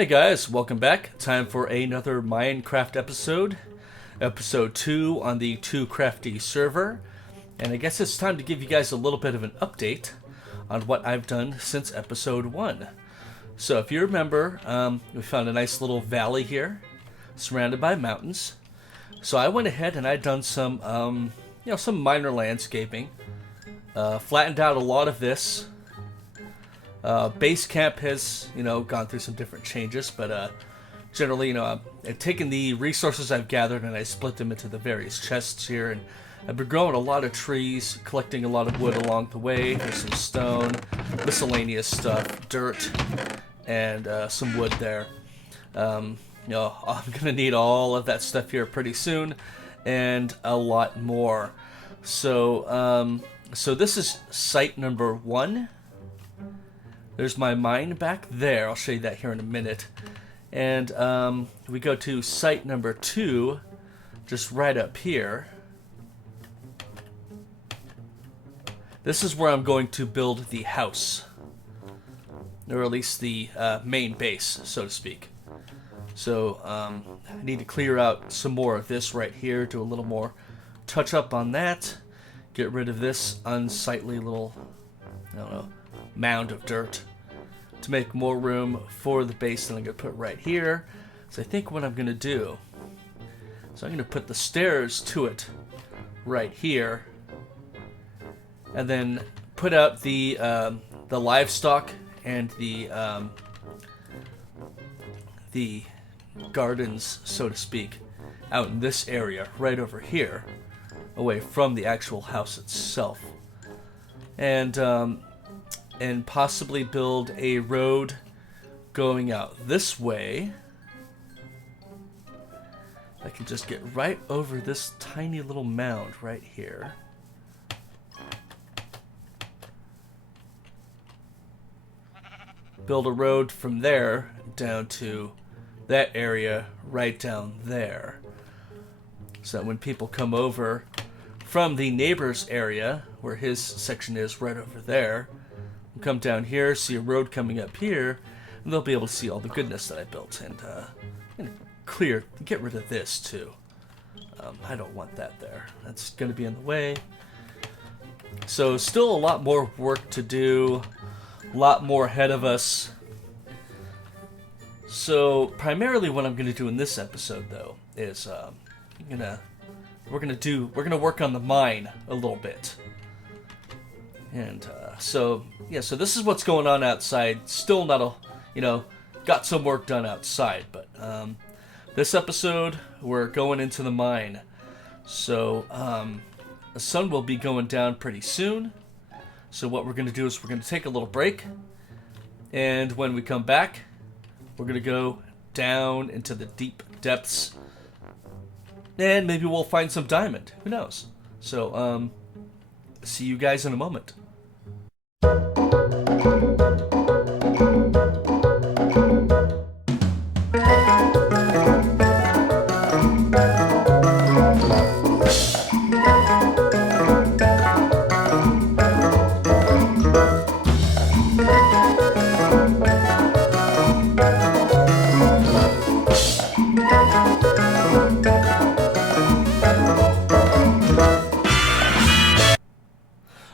Hey guys, welcome back. Time for another Minecraft episode. Episode 2 on the TooCrafty server. And I guess it's time to give you guys a little bit of an update on what I've done since episode 1. So if you remember, we found a nice little valley here, surrounded by mountains. So I went ahead and I'd done some, some minor landscaping. Flattened out a lot of this. Base camp has, gone through some different changes, but generally, I've taken the resources I've gathered and I split them into the various chests here, and I've been growing a lot of trees, collecting a lot of wood along the way. There's some stone, miscellaneous stuff, dirt, and some wood there. I'm gonna need all of that stuff here pretty soon, and a lot more. So this is site number 1. There's my mine back there. I'll show you that here in a minute. And we go to site number 2, just right up here. This is where I'm going to build the house, or at least the main base, so to speak. So I need to clear out some more of this right here, do a little more touch up on that, get rid of this unsightly little, mound of dirt, to make more room for the base that I'm going to put right here. So I think what I'm going to do, so I'm going to put the stairs to it right here, and then put out the livestock and the gardens, so to speak, out in this area right over here, away from the actual house itself, and possibly build a road going out this way. I can just get right over this tiny little mound right here. Build a road from there down to that area right down there. So that when people come over from the neighbor's area, where his section is right over there, come down here, see a road coming up here, and they'll be able to see all the goodness that I built, and get rid of this too. I don't want that there. That's going to be in the way. So still a lot more work to do, a lot more ahead of us. So primarily what I'm going to do in this episode, though, is we're gonna work on the mine a little bit. And so this is what's going on outside. Still not got some work done outside, but this episode we're going into the mine. So the sun will be going down pretty soon. So what we're going to do is we're going to take a little break, and when we come back, we're going to go down into the deep depths, and maybe we'll find some diamond. Who knows? So see you guys in a moment.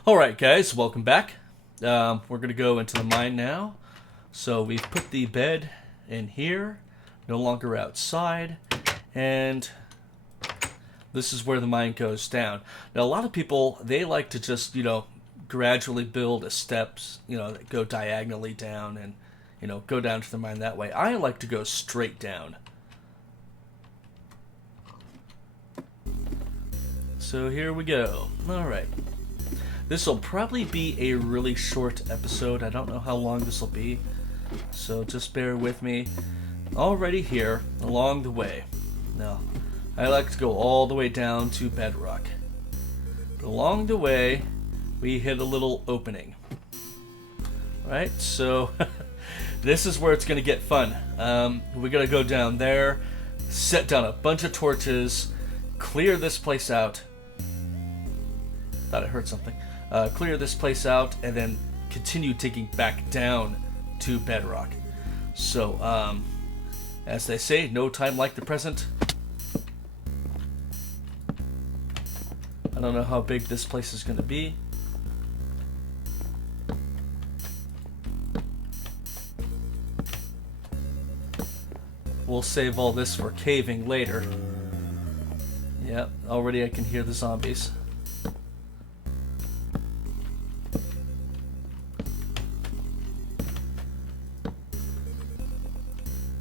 Alright guys, welcome back. We're going to go into the mine now. So we've put the bed in here, no longer outside, and this is where the mine goes down. Now a lot of people, they like to just, gradually build a steps, that go diagonally down and, go down to the mine that way. I like to go straight down. So here we go. Alright. This will probably be a really short episode. I don't know how long this will be, so just bear with me. Already here, along the way. Now, I like to go all the way down to bedrock. But along the way, we hit a little opening. Right, so this is where it's going to get fun. We're going to go down there, set down a bunch of torches, clear this place out. Thought I heard something. Clear this place out, and then continue digging back down to bedrock. So, As they say, no time like the present. I don't know how big this place is going to be. We'll save all this for caving later. Yep, already I can hear the zombies.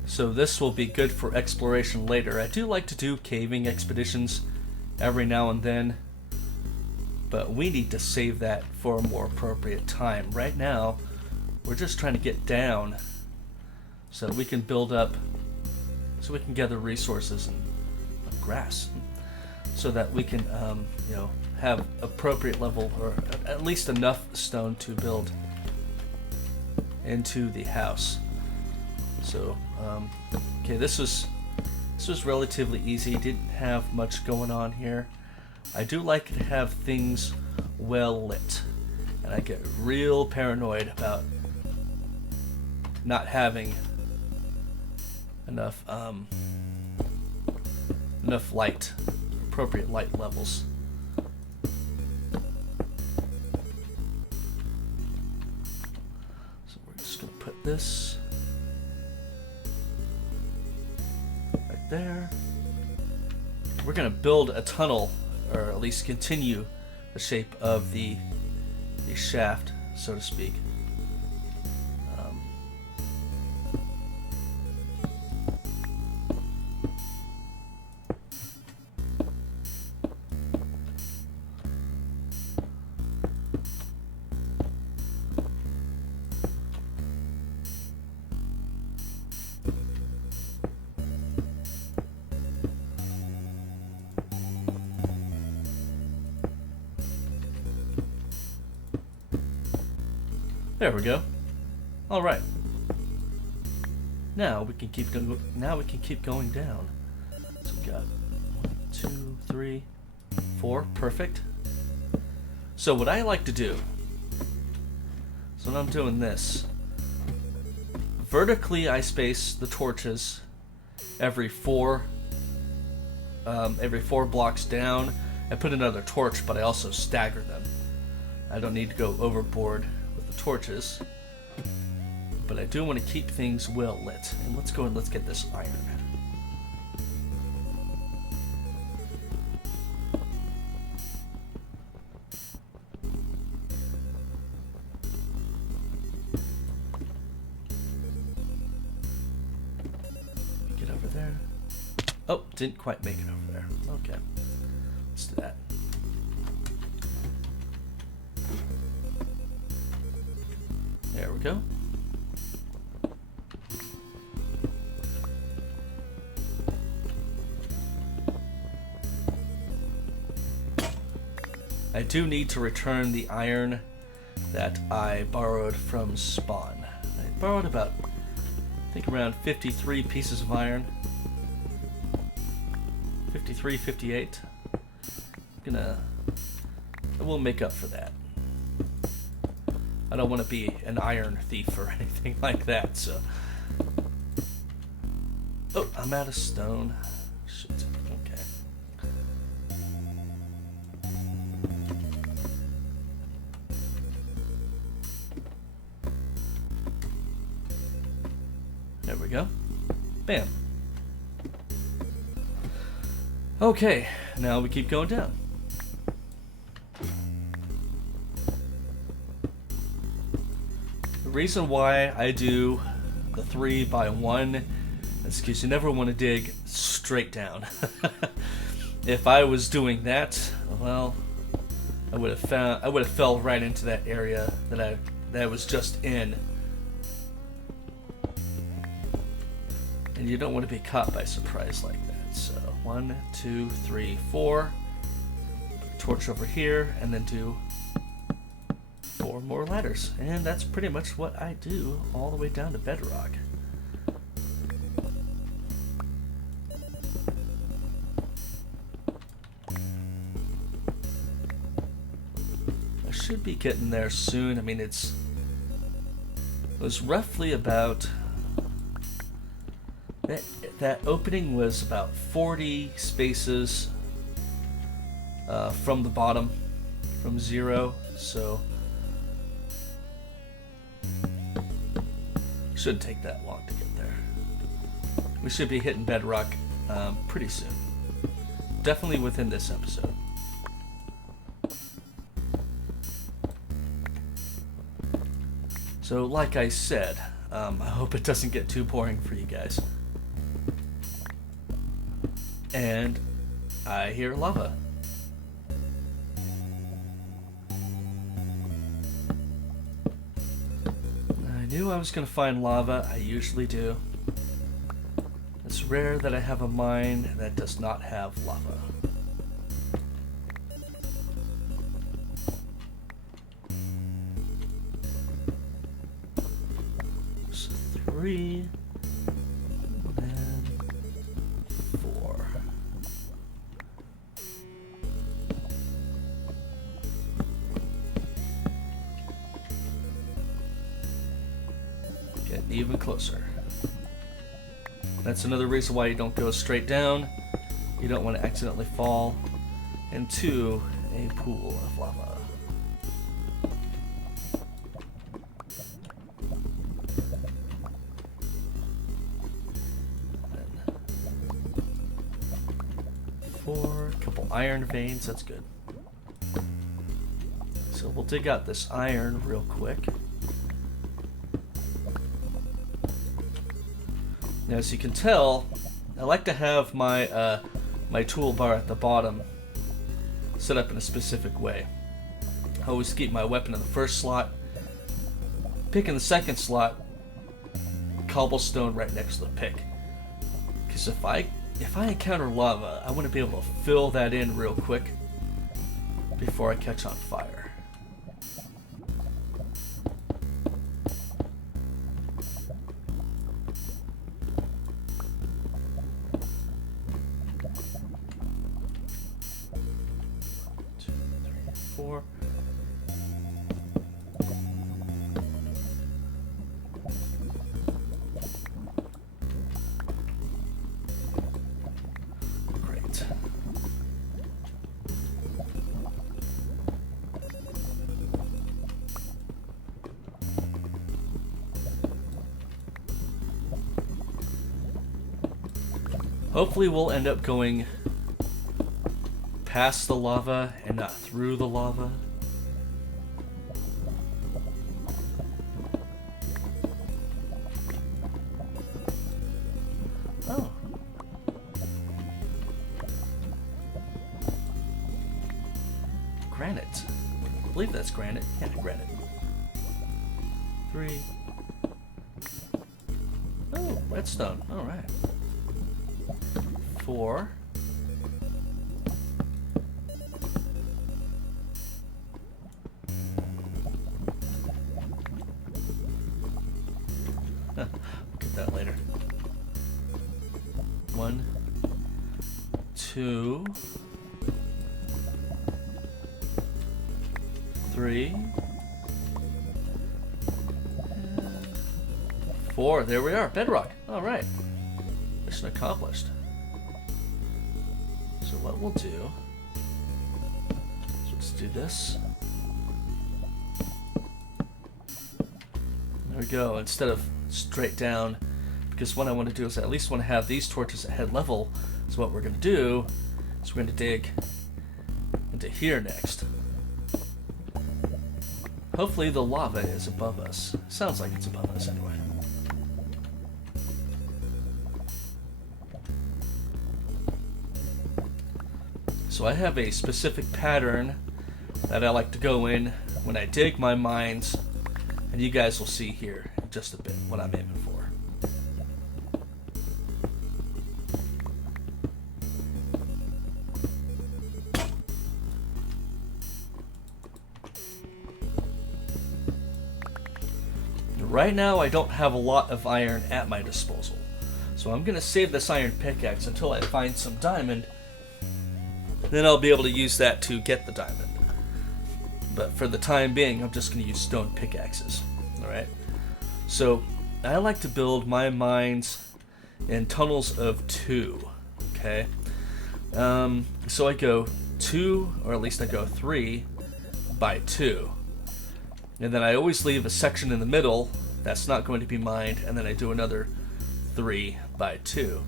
So this will be good for exploration later. I do like to do caving expeditions every now and then, but we need to save that for a more appropriate time. Right now, we're just trying to get down so we can build up, so we can gather resources and grass, so that we can, you know, have appropriate level, or at least enough stone to build into the house. So, okay, this was relatively easy. Didn't have much going on here. I do like to have things well lit, and I get real paranoid about not having enough enough light, appropriate light levels. So we're just gonna put this right there. We're gonna build a tunnel, or at least continue the shape of the shaft, so to speak. There we go. All right. Now we can keep going. Now we can keep going down. So we got 1, 2, 3, 4. Perfect. So what I like to do. So when I'm doing this, vertically I space the torches every 4 blocks down. I put another torch, but I also stagger them. I don't need to go overboard torches, but I do want to keep things well lit. And let's go and let's get this iron. Get over there. Oh, didn't quite make it over there. Okay, let's do that. There we go. I do need to return the iron that I borrowed from Spawn. I borrowed about, I think, around 53 pieces of iron. 53, 58. I will make up for that. I don't want to be an iron thief or anything like that, so. Oh, I'm out of stone. Shit. Okay. There we go. Bam. Okay, now we keep going down. The reason why I do the 3x1 is because you never want to dig straight down. If I was doing that, well, I would have fell right into that area that I was just in, and you don't want to be caught by surprise like that. So 1, 2, 3, 4. Torch over here, and then do 4 more ladders, and that's pretty much what I do all the way down to bedrock. I should be getting there soon. I mean, it was roughly about that opening was about 40 spaces from the bottom, from 0, so shouldn't take that long to get there. We should be hitting bedrock pretty soon. Definitely within this episode. So like I said, I hope it doesn't get too boring for you guys. And I hear lava. I knew I was going to find lava. I usually do. It's rare that I have a mine that does not have lava. So 3 and 4. Getting even closer. That's another reason why you don't go straight down. You don't want to accidentally fall into a pool of lava. And 4, a couple iron veins, that's good. So we'll dig out this iron real quick. Now, as you can tell, I like to have my my toolbar at the bottom set up in a specific way. I always keep my weapon in the first slot, pick in the second slot, cobblestone right next to the pick. Because if I encounter lava, I want to be able to fill that in real quick before I catch on fire. Great. Hopefully we'll end up going past the lava and not through the lava. Oh. Granite. I believe that's granite. Yeah, granite. 3. Oh, redstone. All right. 4. We'll get that later. 1, 2, 3, 4. There we are. Bedrock. All right. Mission accomplished. So what we'll do is let's do this. There we go. Instead of straight down, because what I want to do is I at least want to have these torches at head level. So what we're going to do is we're going to dig into here next. Hopefully the lava is above us. Sounds like it's above us anyway. So I have a specific pattern that I like to go in when I dig my mines, and you guys will see here in just a bit what I'm aiming for. Right now I don't have a lot of iron at my disposal, so I'm going to save this iron pickaxe until I find some diamond. Then I'll be able to use that to get the diamond. But for the time being, I'm just going to use stone pickaxes. Alright? So, I like to build my mines in tunnels of 2. Okay, so I go 2, or at least I go 3 by 2, and then I always leave a section in the middle that's not going to be mined, and then I do another 3 by 2.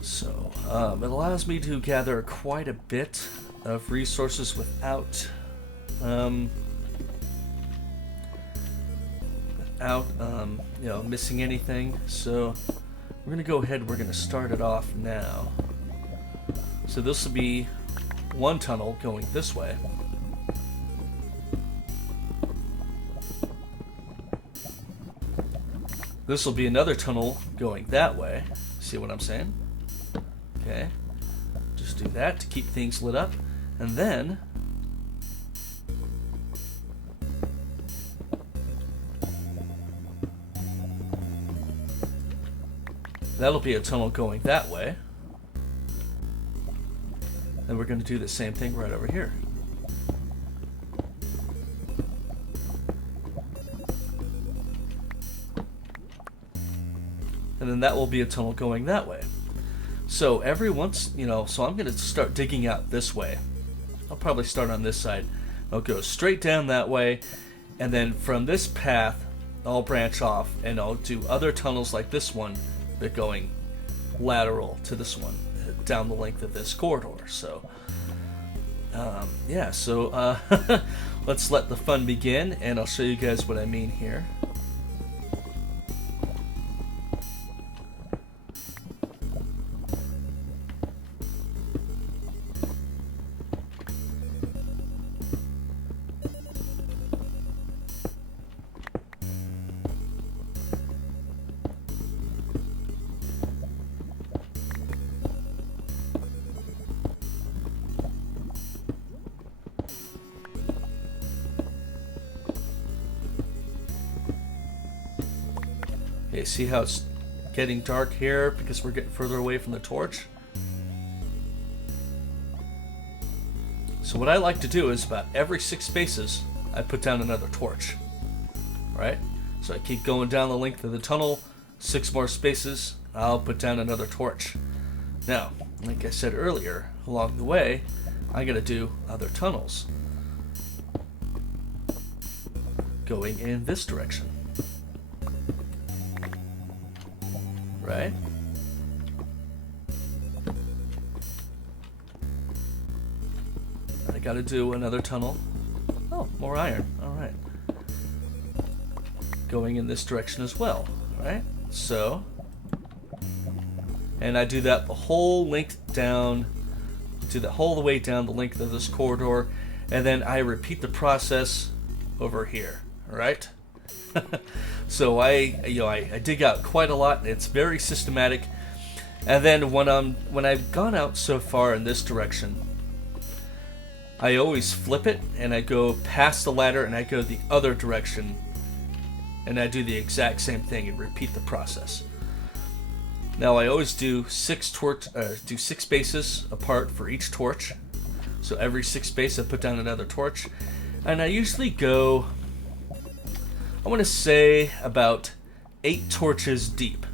So it allows me to gather quite a bit of resources without missing anything. So we're gonna go ahead, we're gonna start it off now. So this will be one tunnel going this way. This will be another tunnel going that way. See what I'm saying? Okay, just do that to keep things lit up, and then that'll be a tunnel going that way. And we're going to do the same thing right over here. And then that will be a tunnel going that way. So every once, so I'm going to start digging out this way. I'll probably start on this side. I'll go straight down that way, and then from this path, I'll branch off, and I'll do other tunnels like this one, but going lateral to this one, down the length of this corridor. So, let's let the fun begin, and I'll show you guys what I mean here. Okay, see how it's getting dark here because we're getting further away from the torch? So what I like to do is about every 6 spaces, I put down another torch. Right? So I keep going down the length of the tunnel, 6 more spaces, I'll put down another torch. Now, like I said earlier, along the way, I gotta do other tunnels going in this direction. Right? I gotta do another tunnel. Oh, more iron. Alright. Going in this direction as well. Right? So, and I do that the whole length down, do that whole the way down the length of this corridor, and then I repeat the process over here. Alright? So I dig out quite a lot. It's very systematic. And then when I've gone out so far in this direction, I always flip it and I go past the ladder and I go the other direction, and I do the exact same thing and repeat the process. Now I always do 6 spaces apart for each torch. So every 6 space I put down another torch, and I usually go, I want to say about 8 torches deep.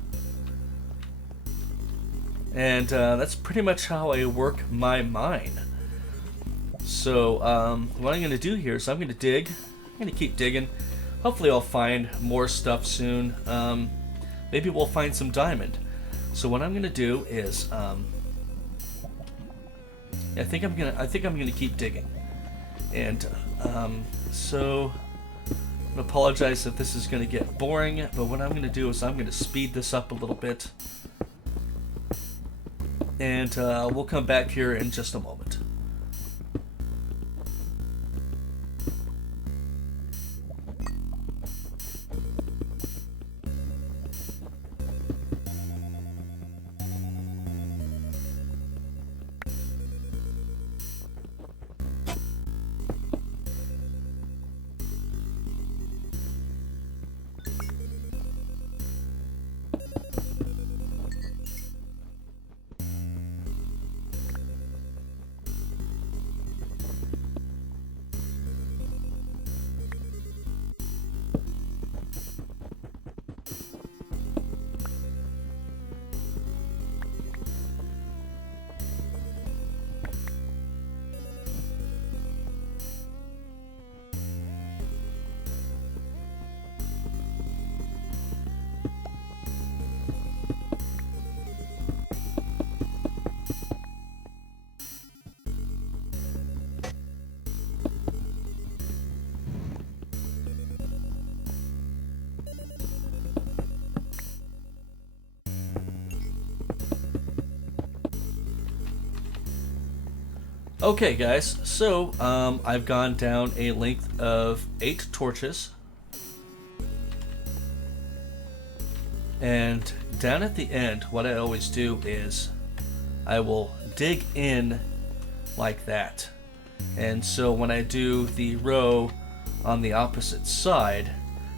And that's pretty much how I work my mine. So what I'm going to do here is I'm going to dig. I'm going to keep digging. Hopefully I'll find more stuff soon. Maybe we'll find some diamond. So what I'm going to do is I think I'm going to keep digging. And so I apologize if this is going to get boring, but what I'm going to do is I'm going to speed this up a little bit, and we'll come back here in just a moment. Okay, guys, so I've gone down a length of 8 torches. And down at the end, what I always do is I will dig in like that. And so when I do the row on the opposite side,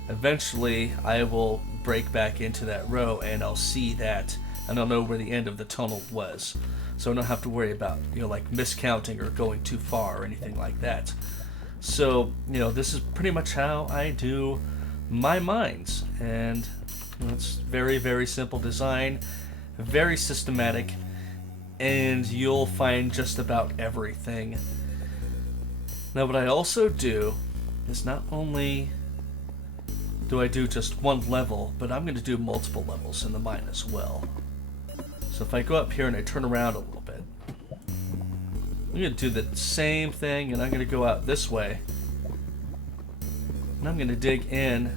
eventually I will break back into that row and I'll see that, and I'll know where the end of the tunnel was. So I don't have to worry about, like miscounting or going too far or anything like that. So, this is pretty much how I do my mines. And it's very, very simple design, very systematic, and you'll find just about everything. Now, what I also do is not only do I do just one level, but I'm going to do multiple levels in the mine as well. So if I go up here and I turn around a little bit, I'm going to do the same thing, and I'm going to go out this way, and I'm going to dig in.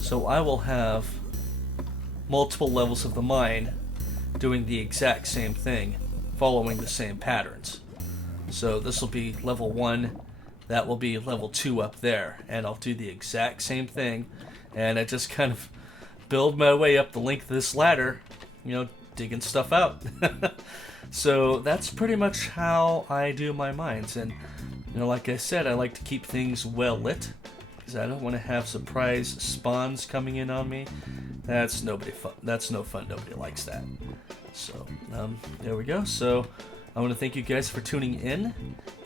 So I will have multiple levels of the mine doing the exact same thing, following the same patterns. So this will be level 1, that will be level 2 up there, and I'll do the exact same thing, and I just kind of build my way up the length of this ladder, digging stuff out. So that's pretty much how I do my mines, and like I said, I like to keep things well lit, because I don't want to have surprise spawns coming in on me. That's no fun. Nobody likes that. So there we go. So I want to thank you guys for tuning in.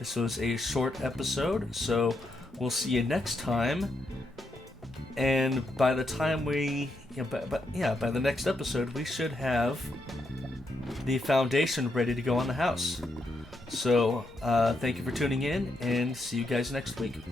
This was a short episode, so we'll see you next time. And by the time by the next episode, we should have the foundation ready to go on the house. So thank you for tuning in, and see you guys next week.